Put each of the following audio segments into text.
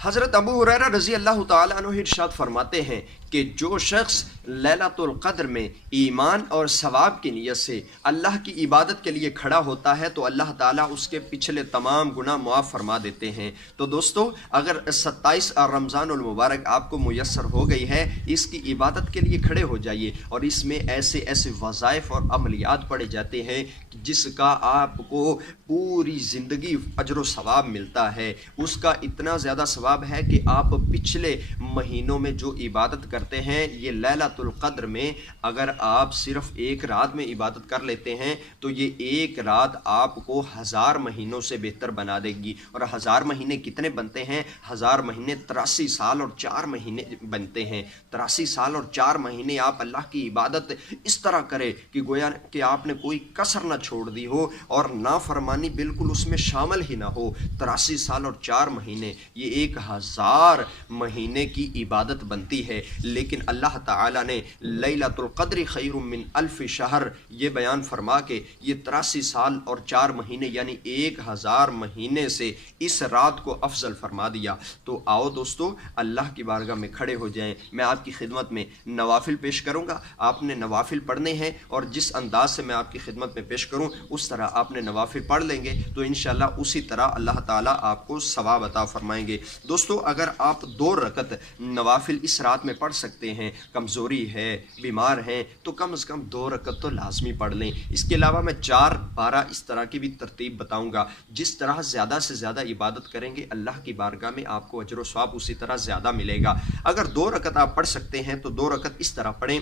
हज़रत अबू हुरैरा रज़ी अल्लाह ताला अन्हु इरशाद फरमाते हैं कि जो शख्स लैलतुल क़द्र में ईमान और सवाब की नीयत से अल्लाह की इबादत के लिए खड़ा होता है तो अल्लाह ताला उसके पिछले तमाम गुनाह मुआफ़ फरमा देते हैं। तो दोस्तों, अगर 27 रमज़ानुल मुबारक आपको मुयस्सर हो गई है, इसकी इबादत के लिए खड़े हो जाइए। और इसमें ऐसे ऐसे वज़ाइफ़ और अमलियात पढ़े जाते हैं जिसका आपको पूरी ज़िंदगी अजर व सवाब मिलता है। उसका इतना ज़्यादा सवाब है कि आप पिछले महीनों में जो इबादत करते हैं, ये लैलतुल क़द्र में अगर आप सिर्फ एक रात में इबादत कर लेते हैं तो ये एक रात आपको 1000 महीनों से बेहतर बना देगी। और 1000 महीने कितने बनते हैं? 1000 महीने 83 साल और 4 महीने बनते हैं। 83 साल और 4 महीने आप अल्लाह की इबादत इस तरह करें कि गोया कि आपने कोई कसर ना छोड़ दी हो और नाफरमानी बिल्कुल उसमें शामिल ही ना हो। 83 साल और 4 महीने, ये 1000 महीने की इबादत बनती है। लेकिन अल्लाह ताला ने लैलतुल क़द्र खैरुम मिन अल्फ़ शहर ये बयान फरमा के ये 83 साल और 4 महीने यानी 1000 महीने से इस रात को अफजल फरमा दिया। तो आओ दोस्तों, अल्लाह की बारगाह में खड़े हो जाएं। मैं आपकी खिदमत में नवाफिल पेश करूँगा, आपने नवाफिल पढ़ने हैं और जिस अंदाज से मैं आपकी खिदमत में पेश करूँ उस तरह आपने नवाफिल पढ़ लेंगे तो इंशाअल्लाह उसी तरह अल्लाह ताला आपको सवाब अता फरमाएंगे। दोस्तों, अगर आप 2 रकत नवाफिल इस रात में पढ़ सकते हैं, कमज़ोरी है, बीमार हैं, तो कम से कम 2 रकत तो लाजमी पढ़ लें। इसके अलावा मैं 4, 12 इस तरह की भी तरतीब बताऊँगा। जिस तरह ज़्यादा से ज़्यादा इबादत करेंगे अल्लाह की बारगाह में आपको अजर व सवाब उसी तरह ज़्यादा मिलेगा। अगर 2 रकत आप पढ़ सकते हैं तो 2 रकत इस तरह पढ़ें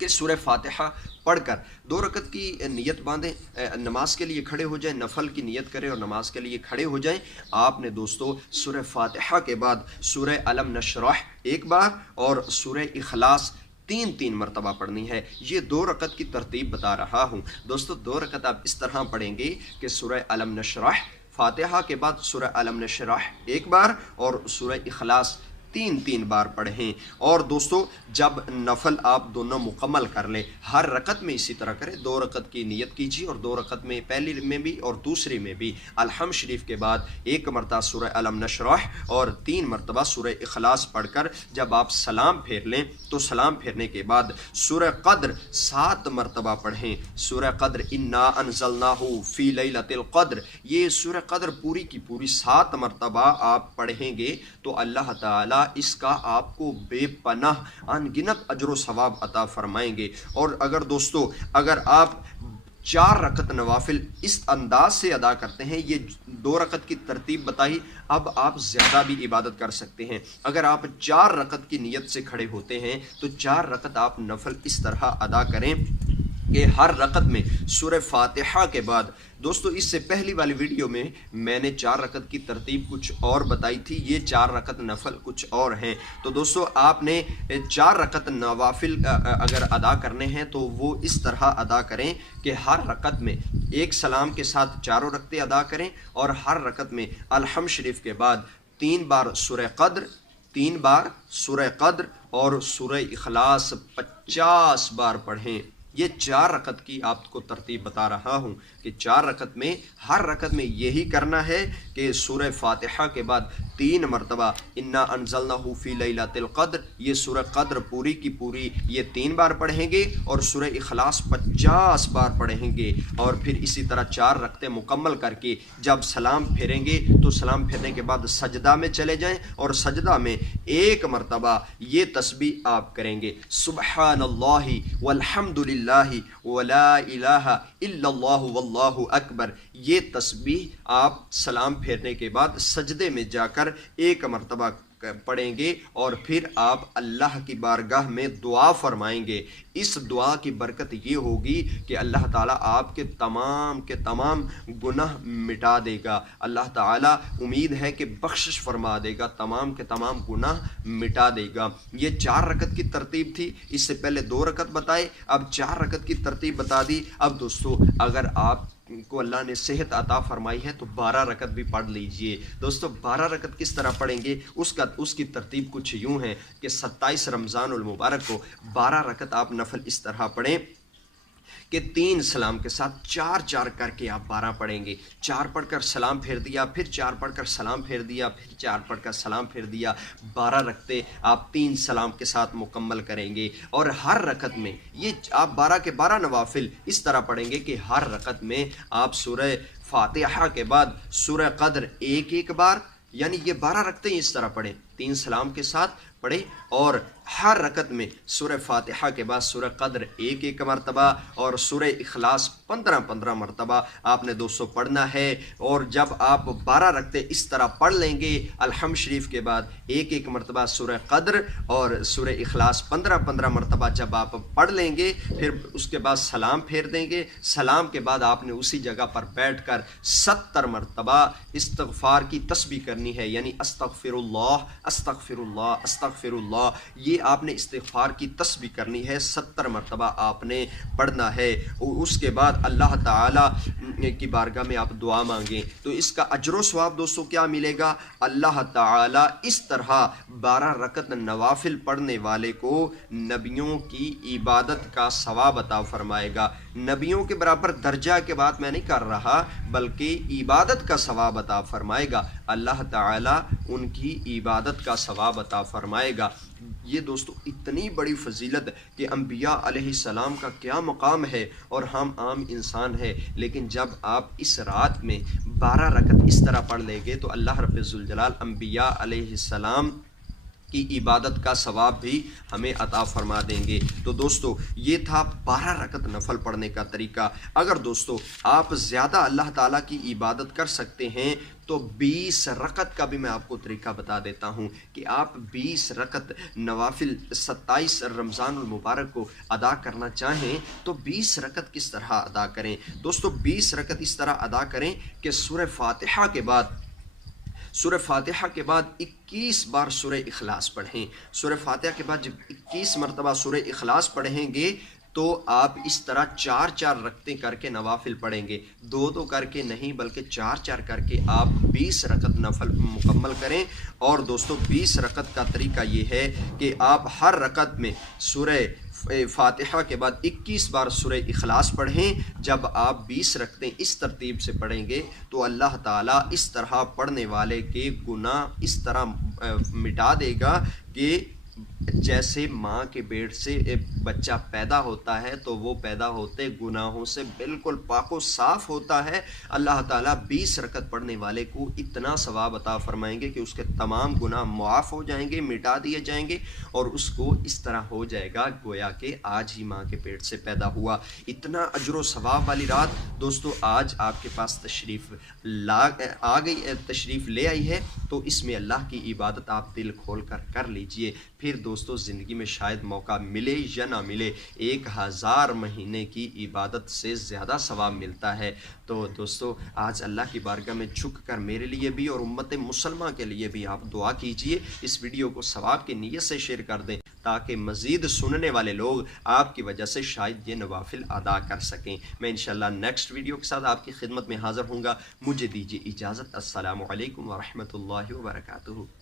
कि सूरह फातिहा पढ़कर 2 रकत की नियत बांधें, नमाज के लिए खड़े हो जाएं, नफल की नियत करें और नमाज के लिए खड़े हो जाएं। आपने दोस्तों सूरह फातिहा के बाद सूरह अलम नशरह एक बार और सूरह इखलास 3-3 मरतबा पढ़नी है। ये 2 रकत की तरतीब बता रहा हूँ। दोस्तों, 2 रकत आप इस तरह पढ़ेंगे कि सूरह अलम नशरह, फातिहा के बाद सूरह अलम नशरह एक बार और सूरह इखलास 3-3 बार पढ़ें। और दोस्तों, जब नफल आप दोनों मुकम्मल कर लें, हर रकत में इसी तरह करें। 2 रकत की नियत कीजिए और 2 रकत में, पहली में भी और दूसरी में भी अलहम शरीफ के बाद 1 मरतबा सूरह अलम नशरह और 3 मरतबा सूरह इखलास पढ़कर जब आप सलाम फेर लें तो सलाम फेरने के बाद सूरह क़द्र 7 मरतबा पढ़ें। सूरह क़द्र इन्ना अनज़लनाहु फ़ी लैलतिल क़द्र, ये सूरह क़द्र पूरी की पूरी 7 मरतबा आप पढ़ेंगे तो अल्लाह ताला इसका आपको बेपनाह अनगिनत अजर व सवाब अता फरमाएंगे। और अगर दोस्तों, अगर आप 4 रकत नवाफिल इस अंदाज से अदा करते हैं, ये 2 रकत की तरतीब बताई, अब आप ज़्यादा भी इबादत कर सकते हैं। अगर आप 4 रकत की नियत से खड़े होते हैं तो 4 रकत आप नफल इस तरह अदा करें कि हर रकत में सूरह फातिहा के बाद, दोस्तों इससे पहली वाली वीडियो में मैंने 4 रकत की तरतीब कुछ और बताई थी, ये 4 रकत नफल कुछ और हैं। तो दोस्तों, आपने 4 रकत नवाफिल अगर अदा करने हैं तो वो इस तरह अदा करें कि हर रकत में एक सलाम के साथ 4 रकतें अदा करें और हर रकत में अलहम शरीफ के बाद 3 बार सूरह क़द्र, 3 बार सूरह क़द्र और सूरह इखलास 50 बार पढ़ें। ये 4 रकत की आपको तरतीब बता रहा हूँ कि 4 रकत में हर रकत में यही करना है कि सूरह फातिहा के बाद 3 मरतबा इन्ना अनज़लनाहु फ़ी लैलतिल क़द्र, ये सूरह क़द्र पूरी की पूरी ये 3 बार पढ़ेंगे और सूरह इखलास 50 बार पढ़ेंगे। और फिर इसी तरह 4 रकतें मुकम्मल करके जब सलाम फेरेंगे तो सलाम फेरने के बाद सजदा में चले जाएं और सजदा में 1 मरतबा ये तस्बीह आप करेंगे, सुब्हानल्लाहि वल्हम्दुलिल्लाहि वला इलाहा इल्लल्लाहु वल्लाहु अकबर। ये तस्बीह आप सलाम फेरने के बाद सजदे में जाकर 1 मरतबा पढ़ेंगे और फिर आप अल्लाह की बारगाह में दुआ फरमाएंगे। इस दुआ की बरकत ये होगी कि अल्लाह ताला आपके तमाम के तमाम गुनाह मिटा देगा। अल्लाह ताला उम्मीद है कि बख्शिश फरमा देगा, तमाम के तमाम गुनाह मिटा देगा। ये 4 रकत की तरतीब थी, इससे पहले 2 रकत बताए, अब 4 रकत की तरतीब बता दी। अब दोस्तों, अगर आप को अल्लाह ने सेहत अता फरमाई है तो 12 रकत भी पढ़ लीजिए। दोस्तों, 12 रकत किस तरह पढ़ेंगे उसकी तरतीब कुछ यूँ है कि 27 रमज़ानुल मुबारक को 12 रकत आप नफल इस तरह पढ़ें کہ 3 سلام کے ساتھ 4 کر کے آپ 12 پڑھیں گے. 4 پڑھ کر سلام پھیر دیا، پھر 4 پڑھ کر سلام پھیر دیا، پھر 4 پڑھ کر سلام پھیر دیا. 12 رکعتیں آپ 3 سلام کے ساتھ مکمل کریں گے. اور ہر رکعت میں یہ آپ 12 کے 12 نوافل اس طرح پڑھیں گے کہ ہر رکعت میں آپ سورہ فاتحہ کے بعد سورہ قدر ایک بار، یعنی یہ 12 رکعتیں اس طرح پڑھیں، 3 سلام کے ساتھ پڑھیں، اور ہر رکعت میں سورہ فاتحہ کے بعد سورہ قدر ایک مرتبہ اور سورہ اخلاص 15 مرتبہ آپ نے دوستوں پڑھنا ہے. اور جب آپ 12 رکعتیں اس طرح پڑھ لیں گے، الحمد شریف کے بعد ایک مرتبہ سورہ قدر اور سورہ اخلاص 15 مرتبہ جب آپ پڑھ لیں گے، پھر اس کے بعد سلام پھیر دیں گے. سلام کے بعد آپ نے اسی جگہ پر بیٹھ کر 70 مرتبہ استغفار کی تسبیح کرنی ہے، یعنی استغفر اللہ استغفر اللہ استغفر اللہ. یہ آپ نے استغفار کی تسبیح کرنی ہے، 70 مرتبہ آپ نے پڑھنا ہے. اس کے بعد اللہ تعالی کی بارگاہ میں آپ دعا مانگیں تو اس کا اجر و ثواب دوستوں کیا ملے گا؟ اللہ تعالی اس طرح 12 رکعت نوافل پڑھنے والے کو نبیوں کی عبادت کا ثواب عطا فرمائے گا. نبیوں کے برابر درجہ کے بات میں نہیں کر رہا، بلکہ عبادت کا ثواب عطا فرمائے گا. اللہ تعالی ان کی عبادت کا ثواب عطا فرمائے گا. یہ دوستو اتنی بڑی فضیلت کہ انبیاء علیہ السلام کا کیا مقام ہے اور ہم عام انسان ہیں، لیکن جب آپ اس رات میں 12 رکعت اس طرح پڑھ لیں گے تو اللہ رب ذوالجلال انبیاء علیہ السلام کی عبادت کا ثواب بھی ہمیں عطا فرما دیں گے. تو دوستو یہ تھا 12 رکعت نفل پڑھنے کا طریقہ. اگر دوستو آپ زیادہ اللہ تعالیٰ کی عبادت کر سکتے ہیں تو 20 رکعت کا بھی میں آپ کو طریقہ بتا دیتا ہوں کہ آپ 20 رکعت نوافل 27 رمضان المبارک کو ادا کرنا چاہیں تو 20 رکعت کس طرح ادا کریں؟ دوستو 20 رکعت اس طرح ادا کریں کہ سورہ فاتحہ کے بعد 21 بار سورہ اخلاص پڑھیں. سورہ فاتحہ کے بعد جب 21 مرتبہ سورہ اخلاص پڑھیں گے تو آپ اس طرح 4 رکعتیں کر کے نوافل پڑھیں گے. 2 کر کے نہیں بلکہ 4 کر کے آپ 20 رکعت نفل مکمل کریں. اور دوستو 20 رکعت کا طریقہ یہ ہے کہ آپ ہر رکعت میں سورہ فاتحہ کے بعد 21 بار سورہ اخلاص پڑھیں. جب آپ 20 رکعتیں اس ترتیب سے پڑھیں گے تو اللہ تعالیٰ اس طرح پڑھنے والے کے گناہ اس طرح مٹا دے گا کہ جیسے ماں کے پیٹ سے بچہ پیدا ہوتا ہے تو وہ پیدا ہوتے گناہوں سے بالکل پاک و صاف ہوتا ہے. اللہ تعالیٰ 20 رکعت پڑھنے والے کو اتنا ثواب عطا فرمائیں گے کہ اس کے تمام گناہ معاف ہو جائیں گے، مٹا دیے جائیں گے، اور اس کو اس طرح ہو جائے گا گویا کہ آج ہی ماں کے پیٹ سے پیدا ہوا. اتنا اجر و ثواب والی رات دوستو آج آپ کے پاس تشریف لے آئی ہے، تو اس میں اللہ کی عبادت آپ دل کھول کر لیجئے. پھر دوستو زندگی میں شاید موقع ملے یا نہ ملے، 1000 مہینے کی عبادت سے زیادہ ثواب ملتا ہے. تو دوستو آج اللہ کی بارگاہ میں جھک کر میرے لیے بھی اور امت مسلمہ کے لیے بھی آپ دعا کیجئے. اس ویڈیو کو ثواب کی نیت سے شیئر کر دیں تاکہ مزید سننے والے لوگ آپ کی وجہ سے شاید یہ نوافل ادا کر سکیں. میں انشاءاللہ نیکسٹ ویڈیو کے ساتھ آپ کی خدمت میں حاضر ہوں گا. مجھے دیجیے اجازت. السلام علیکم ورحمۃ اللہ وبرکاتہ.